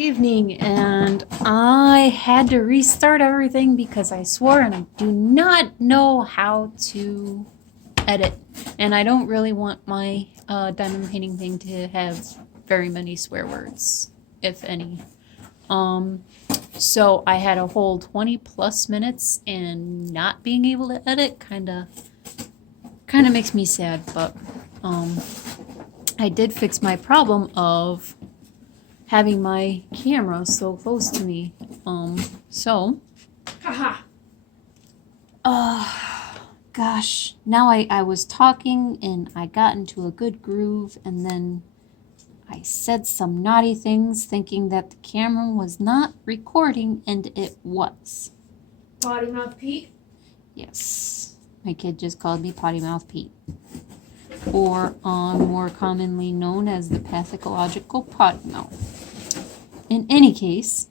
Evening, and I had to restart everything because I swore and I do not know how to edit, and I don't really want my diamond painting thing to have very many swear words, if any. So I had a whole 20 plus minutes, and not being able to edit kind of makes me sad, but I did fix my problem of having my camera so close to me. So. Haha. Gosh, now I was talking and I got into a good groove, and then I said some naughty things thinking that the camera was not recording, and it was. Potty Mouth Pete? Yes. My kid just called me Potty Mouth Pete. Or more commonly known as the pathological potty mouth. In any case,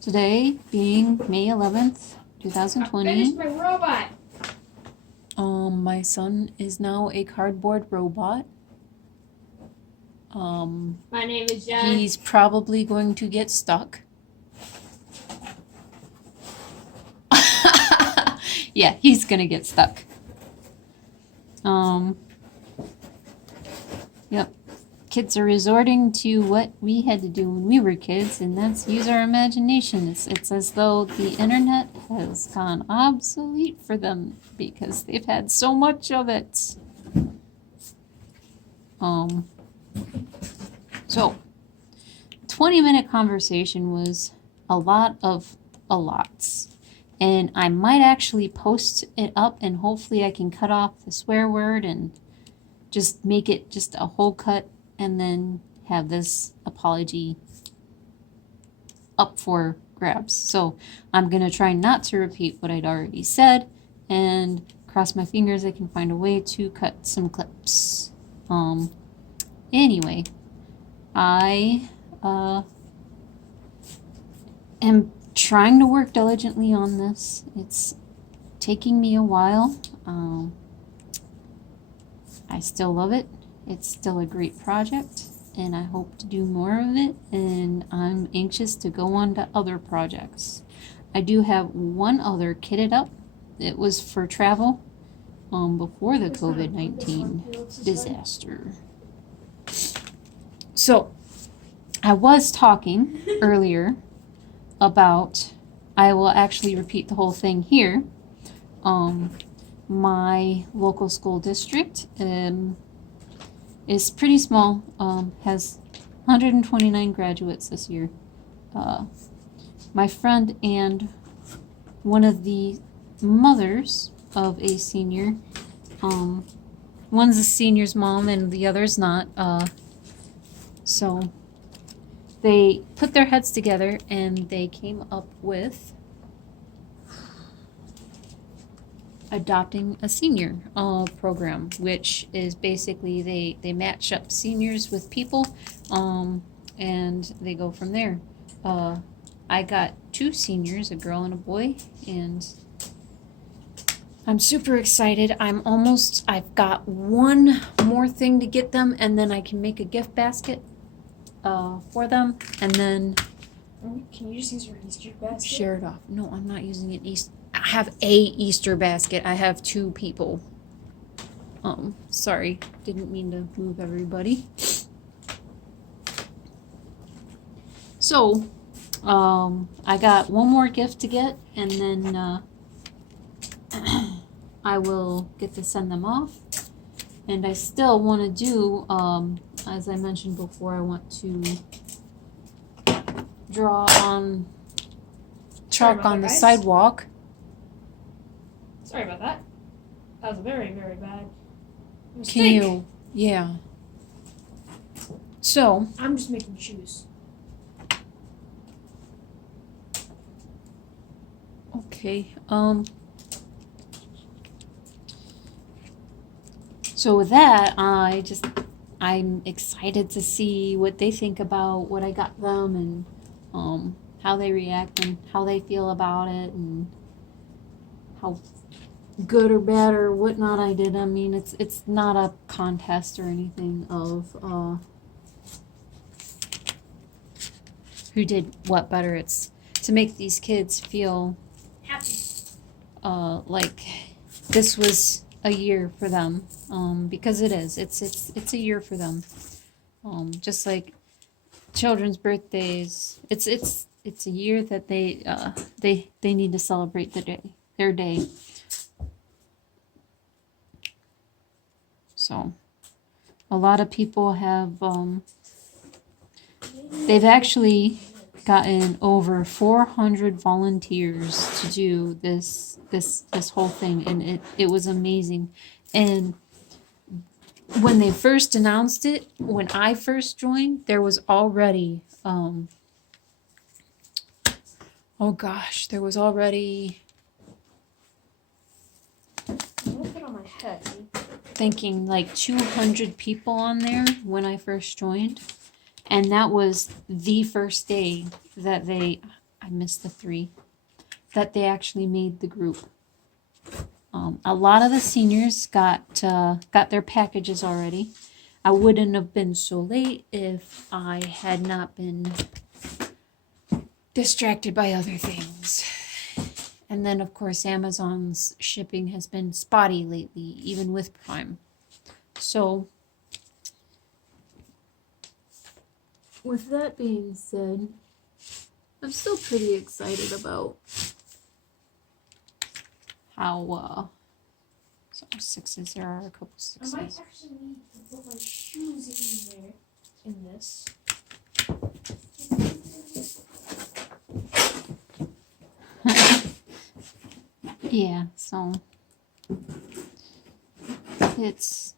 today being May 11th, 2020. I finished my robot. My son is now a cardboard robot. My name is Jen. He's probably going to get stuck. Yeah, he's gonna get stuck. Yep. Kids are resorting to what we had to do when we were kids, and that's use our imagination. It's as though the internet has gone obsolete for them because they've had so much of it. So 20-minute conversation was a lot of a lots. And I might actually post it up, and hopefully I can cut off the swear word and just make it just a whole cut, and then have this apology up for grabs. So I'm going to try not to repeat what I'd already said, and cross my fingers I can find a way to cut some clips. Anyway, I am trying to work diligently on this. It's taking me a while. I still love it. It's still a great project, and I hope to do more of it, and I'm anxious to go on to other projects. I do have one other kitted up. It was for travel before the COVID-19 disaster. So I was talking earlier about, I will actually repeat the whole thing here. My local school district is pretty small, has 129 graduates this year. My friend and one of the mothers of a senior, one's a senior's mom and the other's not, so they put their heads together and they came up with adopting a senior program, which is basically they match up seniors with people, and they go from there. I got 2 seniors, a girl and a boy, and I'm super excited. I've got one more thing to get them, and then I can make a gift basket for them, and then Can you just use your Easter basket? share it off. No, I'm not using an Easter. I have a Easter basket. I have 2 people. Sorry, didn't mean to move everybody. So, I got one more gift to get, and then I will get to send them off. And I still want to do, as I mentioned before, I want to draw on chalk on the sidewalk. Sorry about that. That was a very, very bad mistake. Can you? Yeah. So, I'm just making shoes. okay. So with that, I'm excited to see what they think about what I got them, and how they react and how they feel about it, and how good or bad or whatnot I did. I mean, it's not a contest or anything of who did what better? It's to make these kids feel Happy. like this was a year for them, because it is. It's a year for them. Just like children's birthdays. It's a year that they need to celebrate their day. So a lot of people have they've actually gotten over 400 volunteers to do this whole thing, and it was amazing. And when they first announced it, when I first joined, there was already there was already Look it on my head. thinking like 200 people on there when I first joined. And that was the first day that I missed the 3, that they actually made the group. A lot of the seniors got their packages already. I wouldn't have been so late if I had not been distracted by other things. And then, of course, Amazon's shipping has been spotty lately, even with Prime. So, with that being said, I'm still pretty excited about how, so 6s, there are a couple I might 6s. actually need to put my shoes in there. In this. Yeah, so it's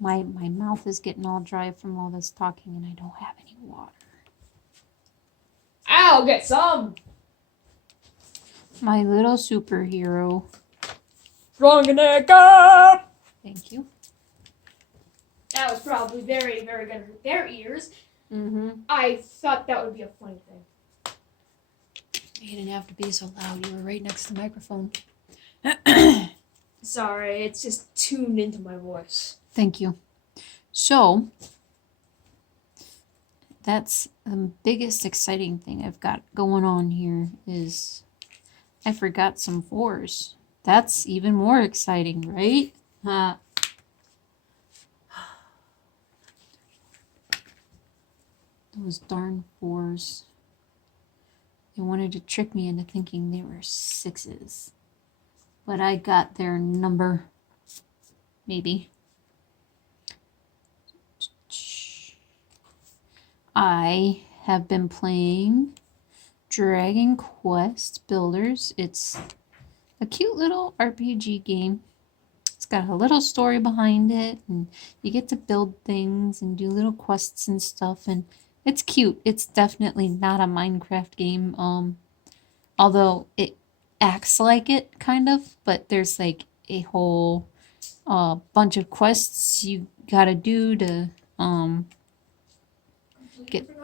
my mouth is getting all dry from all this talking, and I don't have any water. I'll get some. My little superhero. Strong neck up. Thank you. That was probably very, very gonna hurt their ears. Mm-hmm. I thought that would be a funny thing. You didn't have to be so loud. You were right next to the microphone. Sorry, it's just tuned into my voice. Thank you. So, that's the biggest exciting thing I've got going on here is I forgot some 4s. That's even more exciting, right? Those darn 4s. They wanted to trick me into thinking they were 6s. But I got their number. Maybe. I have been playing Dragon Quest Builders. It's a cute little RPG game. It's got a little story behind it, and you get to build things and do little quests and stuff, and it's cute. It's definitely not a Minecraft game, although it acts like it, kind of, but there's like a whole bunch of quests you gotta do to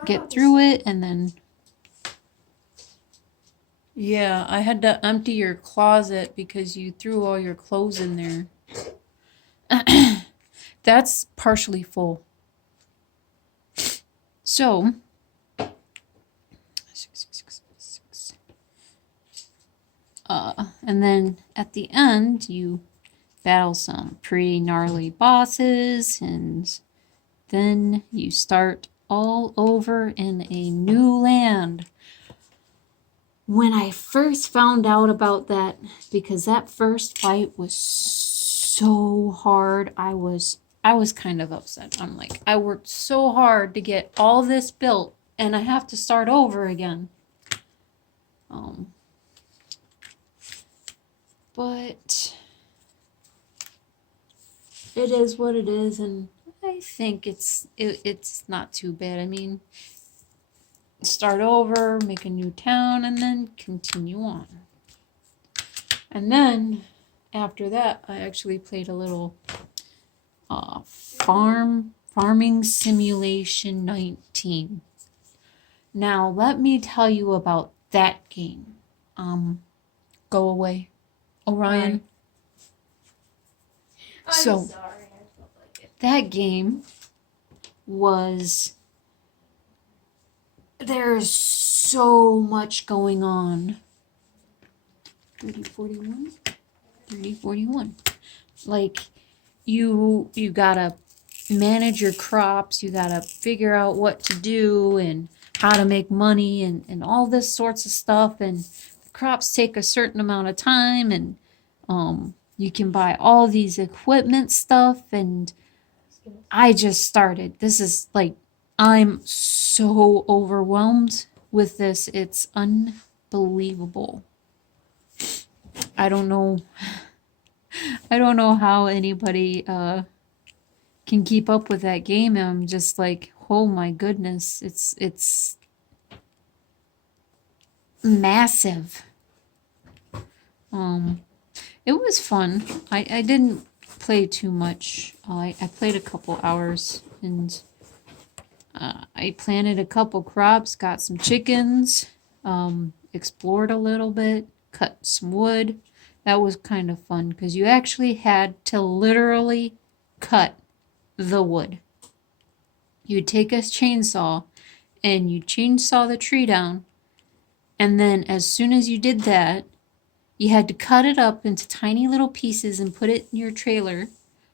get through it, and then yeah, I had to empty your closet because you threw all your clothes in there. That's partially full. So, and then at the end, you battle some pretty gnarly bosses, and then you start all over in a new land. When I first found out about that, because that first fight was so hard, I was kind of upset. I'm like, I worked so hard to get all this built, and I have to start over again. But it is what it is, and I think it's not too bad. I mean, start over, make a new town, and then continue on. And then after that, I actually played a little Farming Simulation 19. Now, let me tell you about that game. Go away, Orion. I'm So, sorry, I felt like it. that game was there's so much going on. 3041. 3041. Like you gotta manage your crops, you gotta figure out what to do and how to make money and all this sorts of stuff, and crops take a certain amount of time, and you can buy all these equipment stuff, and I just started. This is like, I'm so overwhelmed with this. It's unbelievable. I don't know. I don't know how anybody can keep up with that game. I'm just like, oh my goodness, it's massive. It was fun. I didn't play too much. I played a couple hours, and I planted a couple crops, got some chickens, explored a little bit, cut some wood. That was kind of fun because you actually had to literally cut the wood. You'd take a chainsaw and you chainsaw the tree down, and then as soon as you did that, you had to cut it up into tiny little pieces and put it in your trailer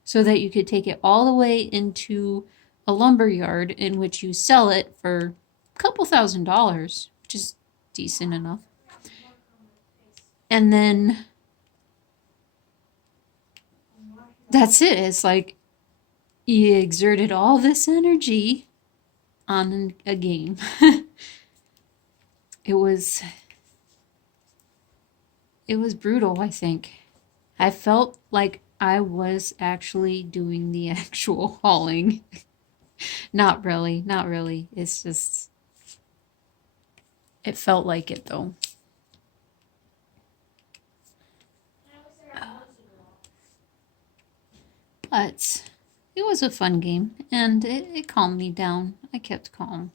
so that you could take it all the way into a lumber yard in which you sell it for a couple $1,000s, which is decent enough. And then that's it. It's like you exerted all this energy on a game. It was brutal, I think. I felt like I was actually doing the actual hauling. Not really, not really. It's just, it felt like it though. But it was a fun game, and it calmed me down. I kept calm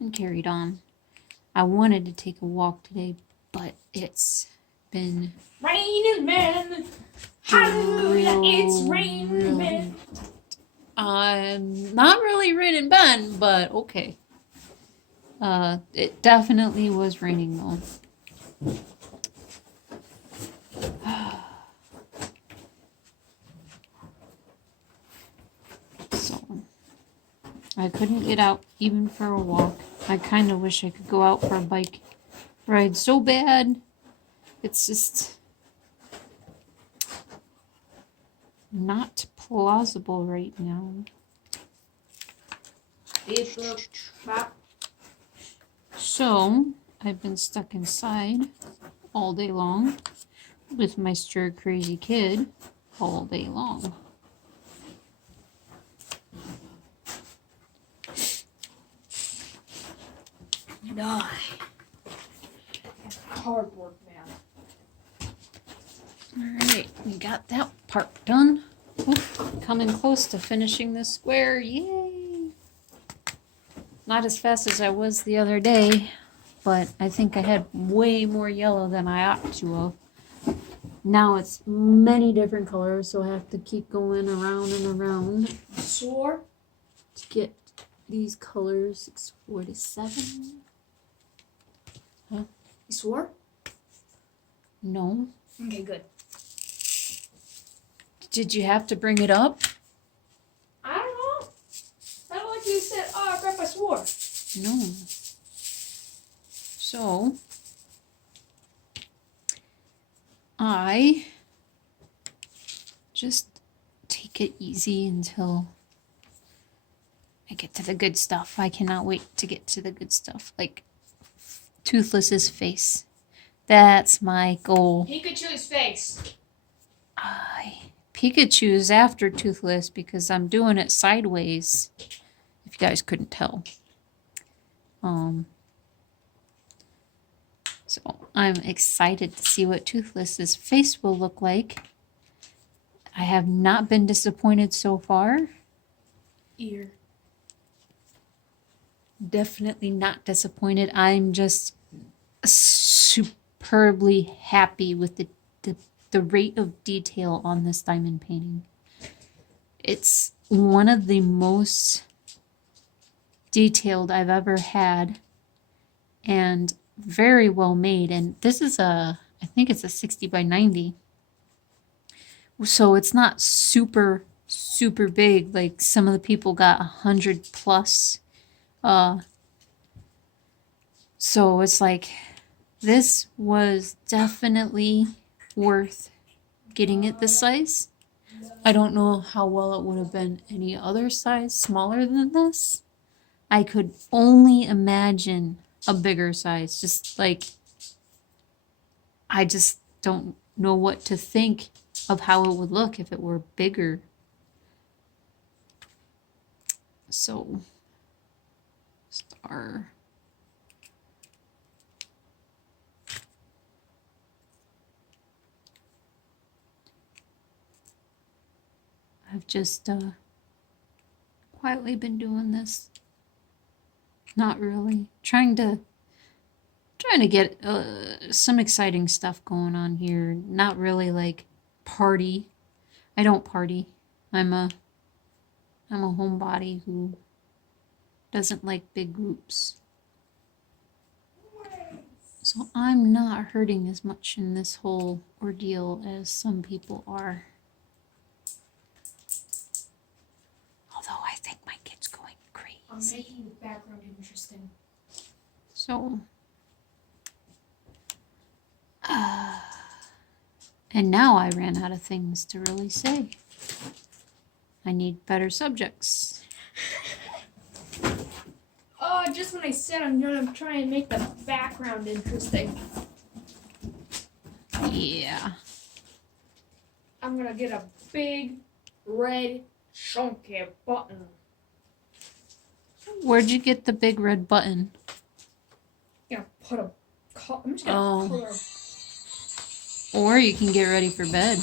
and carried on. I wanted to take a walk today, but it's been Raining men. Hallelujah, it's raining men. Not really raining Ben, but okay. It definitely was raining though. So I couldn't get out even for a walk. I kind of wish I could go out for a bike ride so bad. It's just not plausible right now. So I've been stuck inside all day long with my stir crazy kid all day long. Die. Hard work, man. Alright, we got that part done. Oof, coming close to finishing this square. Yay! Not as fast as I was the other day, but I think I had way more yellow than I ought to have. Now it's many different colors, so I have to keep going around and around Swore? to get these colors. 647. You swore? No. Okay, good. Did you have to bring it up? I don't know. I don't like you said, oh, crap, I swore. No. So, I just take it easy until I get to the good stuff. I cannot wait to get to the good stuff. Like Toothless's face. That's my goal. Pikachu's face. Pikachu's after Toothless because I'm doing it sideways. If you guys couldn't tell. So I'm excited to see what Toothless's face will look like. I have not been disappointed so far. Ear. Definitely not disappointed. I'm just superbly happy with the rate of detail on this diamond painting. It's one of the most detailed I've ever had, and very well made. And this is I think it's a 60 by 90. So it's not super, super big. Like some of the people got 100 plus. So it's like, this was definitely worth getting it this size. I don't know how well it would have been any other size smaller than this. I could only imagine a bigger size. Just like, I just don't know what to think of how it would look if it were bigger. So, star. I've just quietly been doing this. Not really. Trying to get some exciting stuff going on here. Not really like party. I don't party. I'm a homebody who doesn't like big groups. So I'm not hurting as much in this whole ordeal as some people are. Although I think my kid's going crazy. I'm making the background interesting. So, and now I ran out of things to really say. I need better subjects. Oh, just when I said I'm gonna try and make the background interesting, Yeah. I'm gonna get a big red chunky button. Where'd you get the big red button? I'm just gonna color. Or you can get ready for bed.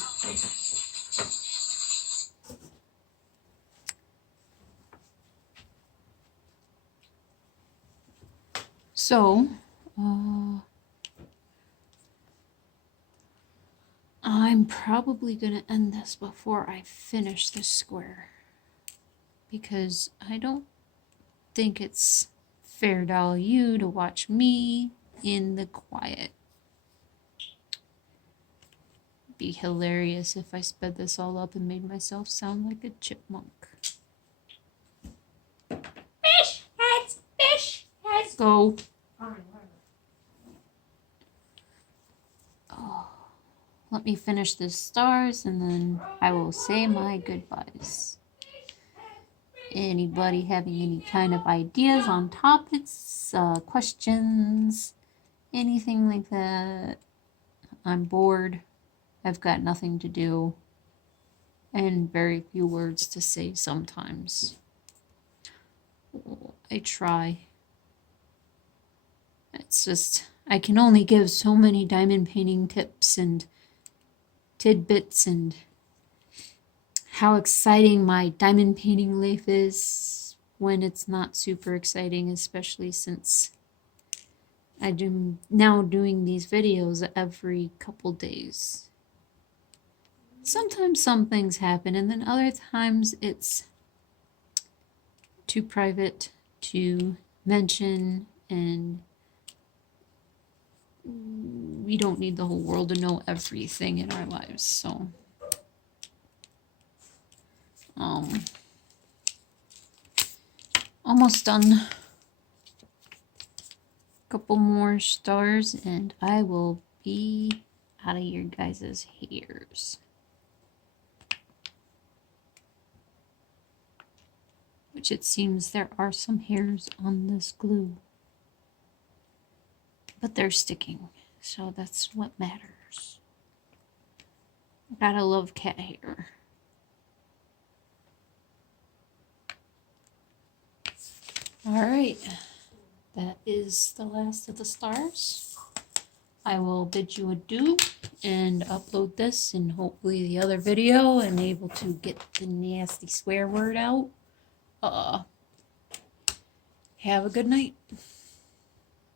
So, I'm probably gonna end this before I finish this square, because I don't think it's fair to all you to watch me in the quiet. It'd be hilarious if I sped this all up and made myself sound like a chipmunk. Fish heads, fish heads. Go. Fine, whatever. Oh, let me finish the stars and then I will say my goodbyes. Anybody having any kind of ideas on topics, questions, anything like that? I'm bored. I've got nothing to do and very few words to say sometimes. I try. It's just, I can only give so many diamond painting tips and tidbits and how exciting my diamond painting life is when it's not super exciting, especially since I'm now doing these videos every couple days. Sometimes some things happen, and then other times it's too private to mention, and we don't need the whole world to know everything in our lives. So almost done. Couple more stars and I will be out of your guys' hairs. Which it seems there are some hairs on this glue. But they're sticking, so that's what matters. Gotta love cat hair. Alright, that is the last of the stars. I will bid you adieu and upload this and hopefully the other video and able to get the nasty swear word out. Have a good night.